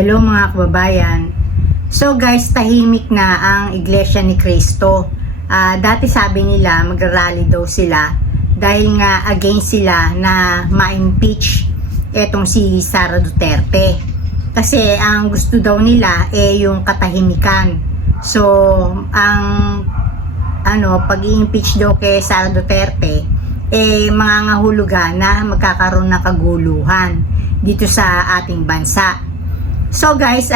Hello mga kababayan. So guys, tahimik na ang Iglesia ni Cristo. Dati sabi nila magrarally daw sila dahil nga against sila na ma-impeach etong si Sara Duterte. Kasi ang gusto daw nila yung katahimikan. So ang pag-i-impeach daw kay Sara Duterte mangangahulugan na magkakaroon ng kaguluhan dito sa ating bansa. So guys,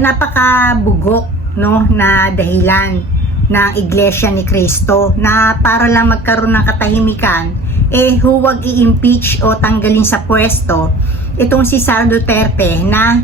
napakabugok na dahilan ng Iglesia ni Cristo na para lang magkaroon ng katahimikan, huwag i-impeach o tanggalin sa pwesto itong si Sara Duterte na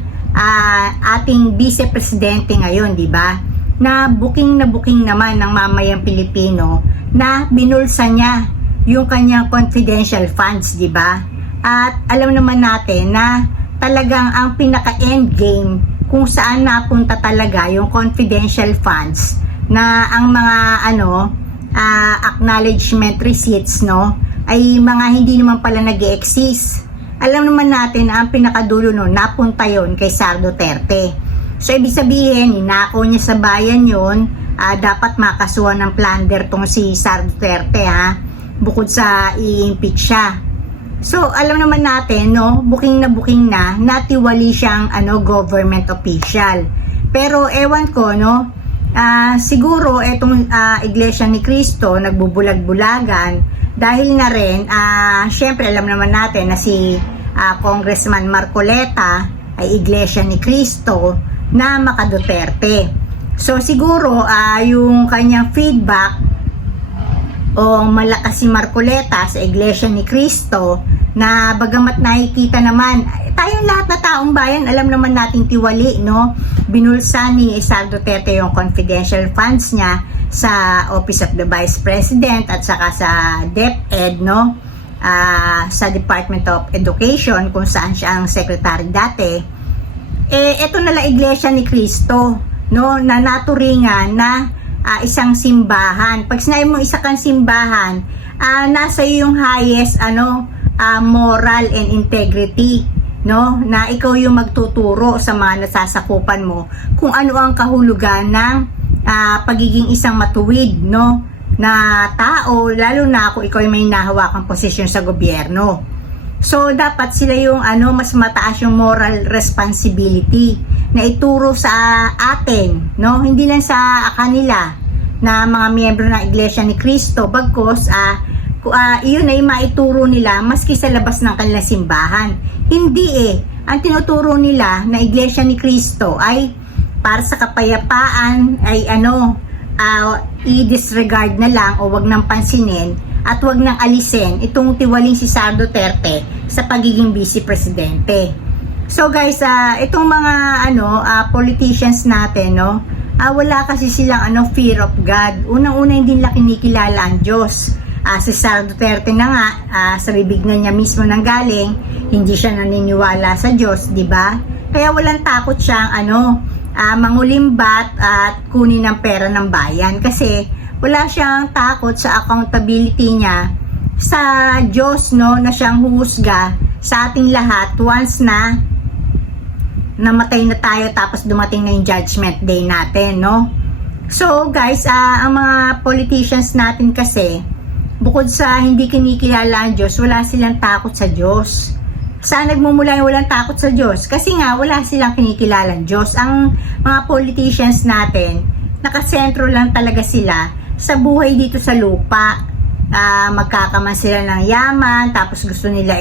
ating vice-presidente ngayon, di ba? Na booking naman ng mamayang Pilipino na binulsa niya yung kanyang confidential funds, di ba? At alam naman natin na talagang ang pinaka-end game kung saan napunta talaga yung confidential funds na ang mga acknowledgement receipts ay mga hindi naman pala nag-e-exist. Alam naman natin na ang pinakadulo napunta yon kay Sara Duterte. So ibig sabihin, ninakaw niya sa bayan yon, dapat makasuhan ng plunder tong si Sara Duterte bukod sa i-impeach siya. So, alam naman natin, booking na, natiwali siyang government official. Pero, ewan ko, siguro, etong Iglesia ni Cristo, nagbubulag-bulagan, dahil na rin, syempre, alam naman natin na si Congressman Marcoleta ay Iglesia ni Cristo na maka-Duterte. So, siguro, yung kanyang feedback, o malakas si Marcoleta sa Iglesia ni Cristo na bagamat nakikita naman tayong lahat na taong bayan, alam naman nating tiwali, binulsa ni Sara Duterte yung confidential funds niya sa Office of the Vice President at saka sa DepEd, sa Department of Education kung saan siya ang secretary dati. Ito nalang Iglesia ni Cristo, na naturingan na isang simbahan. Pag sinabi mo isa kang simbahan, nasa yung highest moral and integrity, na ikaw yung magtuturo sa mga nasasakupan mo kung ano ang kahulugan ng pagiging isang matuwid, na tao, lalo na kung ikaw ay may nahawakang posisyon sa gobyerno. So dapat sila yung mas mataas yung moral responsibility na ituro sa atin, hindi lang sa kanila na mga miyembro ng Iglesia ni Cristo, bagkos iyon ay maituro nila maski sa labas ng kanilang simbahan. Hindi ang tinuturo nila na Iglesia ni Cristo ay para sa kapayapaan ay i-disregard na lang o wag nang pansinin at wag nang alisin itong tiwaling si Sara Duterte sa pagiging vice-presidente. So guys, itong mga politicians natin, wala kasi silang fear of God. Unang-una hindi nila kinikilala ang Diyos. Si Sara Duterte na nga, sa bibig na niya mismo nanggaling, hindi siya naniniwala sa Diyos, di ba? Kaya walang takot siyang mangulimbat at kunin ang pera ng bayan kasi wala siyang takot sa accountability niya sa Diyos, na siyang huhusga sa ating lahat once na namatay na tayo tapos dumating na yung judgment day natin, So guys, ang mga politicians natin kasi bukod sa hindi kinikilala ang Diyos, wala silang takot sa Diyos. Saan nagmumula yung walang takot sa Diyos? Kasi nga wala silang kinikilala ang Diyos. Ang mga politicians natin, nakasentro lang talaga sila sa buhay dito sa lupa. Magkakaman sila ng yaman, tapos gusto nila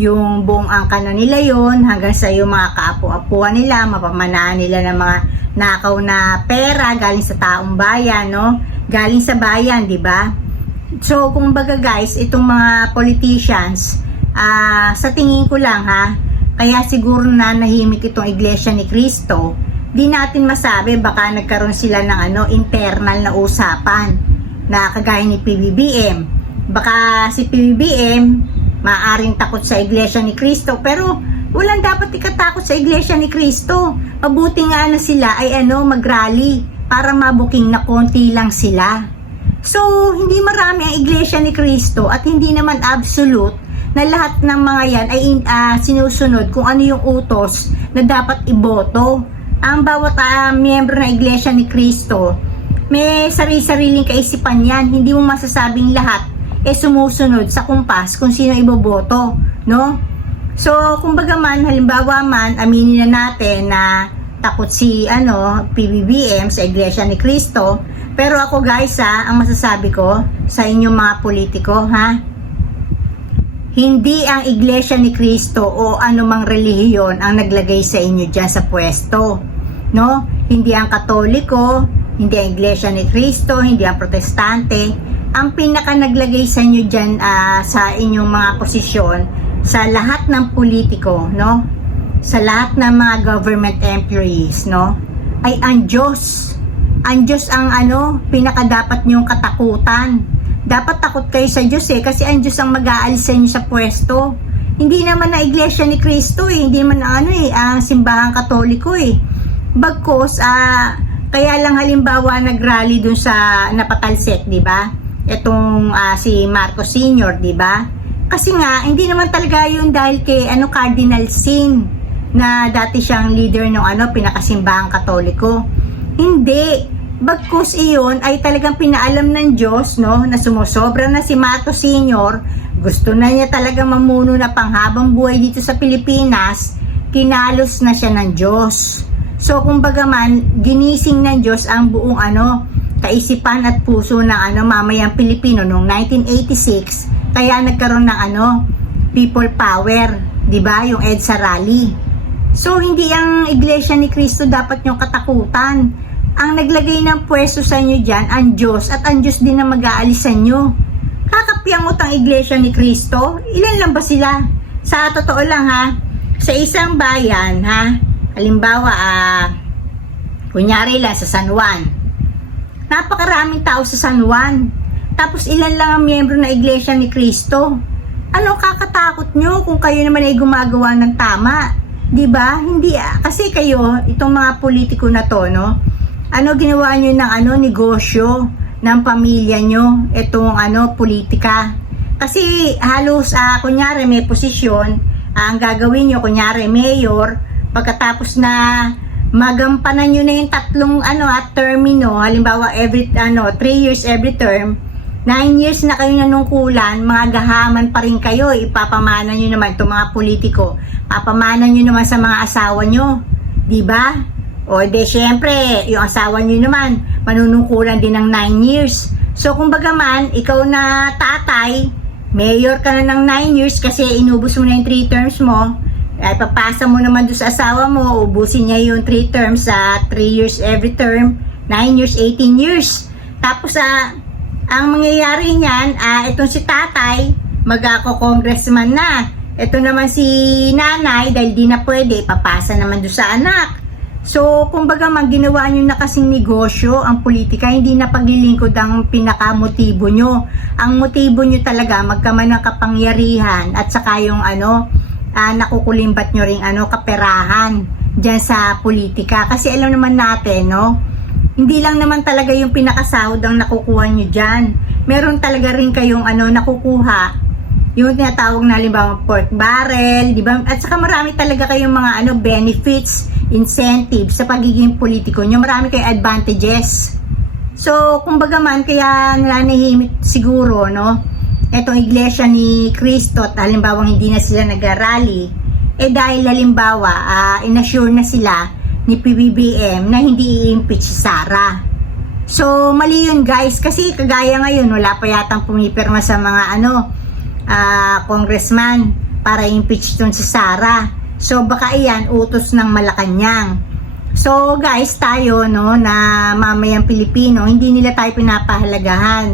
yung buong angkan na nila yon hanggang sa yung mga kaapu-apuan nila, mapamanahan nila ng mga nakaw na pera galing sa taong bayan, galing sa bayan, di ba? So kung baga guys, itong mga politicians, sa tingin ko lang kaya siguro na nahimik itong Iglesia ni Cristo, di natin masabi, baka nagkaroon sila ng internal na usapan na kagaya ni PBBM. Baka si PBBM maaaring takot sa Iglesia ni Cristo, pero walang dapat ikatakot sa Iglesia ni Cristo. Mabuti nga na sila ay mag-rally para mabuking na konti lang sila. So hindi marami ang Iglesia ni Cristo at hindi naman absolute na lahat ng mga yan ay sinusunod kung ano yung utos na dapat iboto. Ang bawat miyembro ng Iglesia ni Cristo, may sarili-sariling kaisipan yan. Hindi mo masasabing lahat sumusunod sa kumpas kung sino iboboto, no? So, kumbaga man, halimbawa man, aminin na natin na takot si PBBM sa Iglesia ni Cristo. Pero ako guys, ang masasabi ko sa inyong mga politiko, hindi ang Iglesia ni Cristo o anumang relihiyon ang naglagay sa inyo dyan sa pwesto, no? Hindi ang Katoliko, hindi ang Iglesia ni Cristo, hindi ang Protestante. Ang pinaka naglagay sa inyo dyan sa inyong mga posisyon, sa lahat ng politiko, no? Sa lahat ng mga government employees, no? Ay ang Diyos. Ang Diyos ang pinaka dapat niyong katakutan. Dapat takot kayo sa Diyos kasi ang Diyos ang mag-aalis sa inyo sa pwesto. Hindi naman na Iglesia ni Cristo hindi naman ang simbahang Katoliko Bagkos, kaya lang halimbawa nag-rally dun sa napatalsik, di ba? Itong si Marcos Sr., di ba? Kasi nga, hindi naman talaga yun dahil kay Cardinal Sin, na dati siyang leader ng pinakasimbahang Katoliko. Hindi. Bagkus iyon ay talagang pinaalam ng Diyos, no, na sumusobra na si Marcos Sr., gusto na niya talaga mamuno na panghabang buhay dito sa Pilipinas, kinalos na siya ng Diyos. So, kumbaga man, ginising ng Diyos ang buong kaisipan at puso ng mamayang Pilipino noong 1986, kaya nagkaroon ng people power, 'di ba? Yung EDSA rally. So hindi ang Iglesia ni Cristo dapat yung katakutan. Ang naglagay ng pwesto sa inyo diyan ang Diyos, at ang Diyos din na mag-aalis sa inyo. Kakapyangot ang Iglesia ni Cristo? Ilan lang ba sila? Sa totoo lang sa isang bayan halimbawa kunyari lang sa San Juan, napakaraming tao sa San Juan. Tapos ilan lang ang miyembro ng Iglesia ni Cristo. Ano kakatakot nyo kung kayo naman ay gumagawa ng tama? 'Di ba? Hindi kasi kayo, itong mga politiko na to, no? Ginawa nyo ng negosyo ng pamilya nyo, itong politika. Kasi halos kunyari may posisyon, ang gagawin nyo kunyari mayor, pagkatapos na magampanan nyo na yung tatlong termino, halimbawa every 3 years every term, 9 years na kayo nanungkulan, mga gahaman pa rin kayo, ipapamana nyo naman itong mga politiko, papamana nyo naman sa mga asawa nyo, di ba? O de syempre, yung asawa nyo naman manunungkulan din ng 9 years. So kumbaga man, ikaw na tatay, mayor ka na ng 9 years kasi inubos mo na yung 3 terms mo, ay papasa mo naman doon sa asawa mo, ubusin niya yung 3 terms sa 3 years every term, 9 years, 18 years. Tapos ang mangyayari niyan, itong si tatay, mag-congressman na. Ito naman si nanay, dahil di na pwede, papasa naman doon sa anak. So, kumbaga ginawa nyo na kasing negosyo ang politika, hindi na paglilingkod ang pinakamotibo nyo. Ang motibo nyo talaga, magkaman ng kapangyarihan at saka yung nakukulimbat nyo ring kaperahan dyan sa politika. Kasi alam naman natin, no, hindi lang naman talaga yung pinakasahod ang nakukuha nyo dyan. Meron talaga rin kayong nakukuha, yung tinatawag na halimbawa pork barrel, di ba? At saka marami talaga kayong mga benefits, incentives sa pagiging politiko nyo. Marami kayong advantages. So, kumbaga man, kaya nananahimik siguro, no, etong Iglesia ni Cristo, at halimbawa hindi na sila nag-rally, dahil halimbawa inassure na sila ni PBBM na hindi i-impeach si Sara. So mali yun guys, kasi kagaya ngayon wala pa yatang pumipirma sa mga congressman para i-impeach dun si Sara. So baka iyan utos ng Malacanang. So guys, tayo no na mamayang Pilipino, hindi nila tayo pinapahalagahan.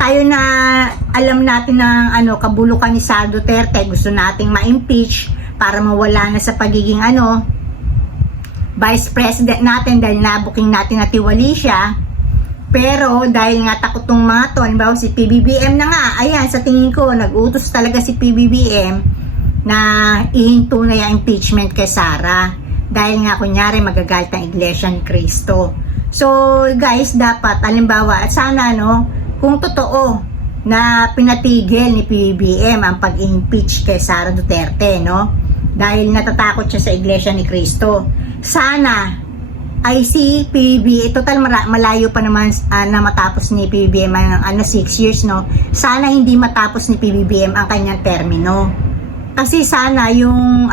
Tayo na alam natin ng kabulukan ni Sara Duterte, gusto nating ma-impeach para mawala na sa pagiging vice president natin dahil nabuking natin na tiwali siya. Pero dahil nga takot tong mga to, halimbawa si PBBM na nga, ayan, sa tingin ko nag-utos talaga si PBBM na ihinto na yung impeachment kay Sara dahil nga kunyari magagalit ang Iglesia ni Cristo. So guys, dapat halimbawa at sana kung totoo na pinatigil ni PBBM ang pag-impeach kay Sara Duterte, no? dahil natatakot siya sa Iglesia ni Cristo. Sana ay si PBBM, total malayo pa naman na matapos ni PBBM ang 6 years, no? Sana hindi matapos ni PBBM ang kanyang termino. Kasi sana yung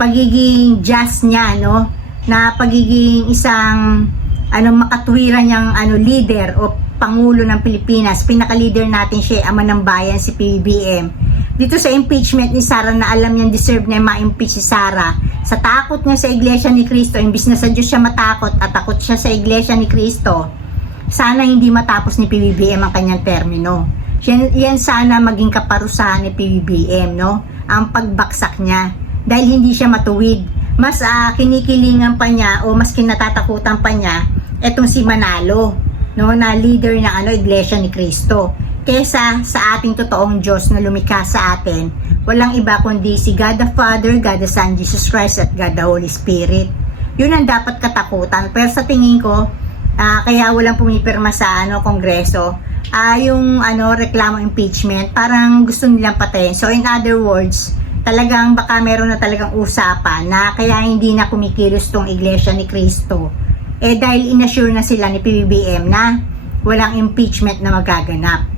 pagiging just niya, no? Na pagiging isang makatwiran niyang leader o pangulo ng Pilipinas, pinaka-leader natin siya, ama ng bayan, si PBBM. Dito sa impeachment ni Sara, na alam niyang deserve na ma-impeach si Sara, sa takot niya sa Iglesia ni Cristo, imbis na sa Diyos siya matakot at takot siya sa Iglesia ni Cristo, sana hindi matapos ni PBBM ang kanyang termino. Yan sana maging kaparusahan ni PBBM, no? Ang pagbaksak niya, dahil hindi siya matuwid. Mas kinikilingan pa niya o mas kinatatakutan pa niya etong si Manalo, no, na leader ng Iglesia ni Cristo, kesa sa ating totoong Diyos na lumikha sa atin. Walang iba kundi si God the Father, God the Son, Jesus Christ, at God the Holy Spirit. Yun ang dapat katakutan. Pero sa tingin ko, kaya walang pumipirma sa Kongreso, yung reklamo impeachment, parang gusto nilang patayin. So in other words, talagang baka meron na talagang usapan na kaya hindi na kumikilos tong Iglesia ni Cristo. Dahil inassure na sila ni PBBM na walang impeachment na magaganap.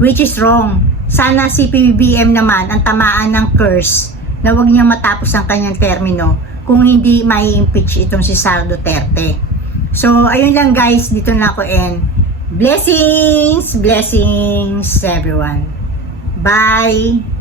Which is wrong. Sana si PBBM naman ang tamaan ng curse na wag niya matapos ang kanyang termino kung hindi may impeach itong si Sara Duterte. So, ayun lang guys, dito na ako end. Blessings everyone. Bye!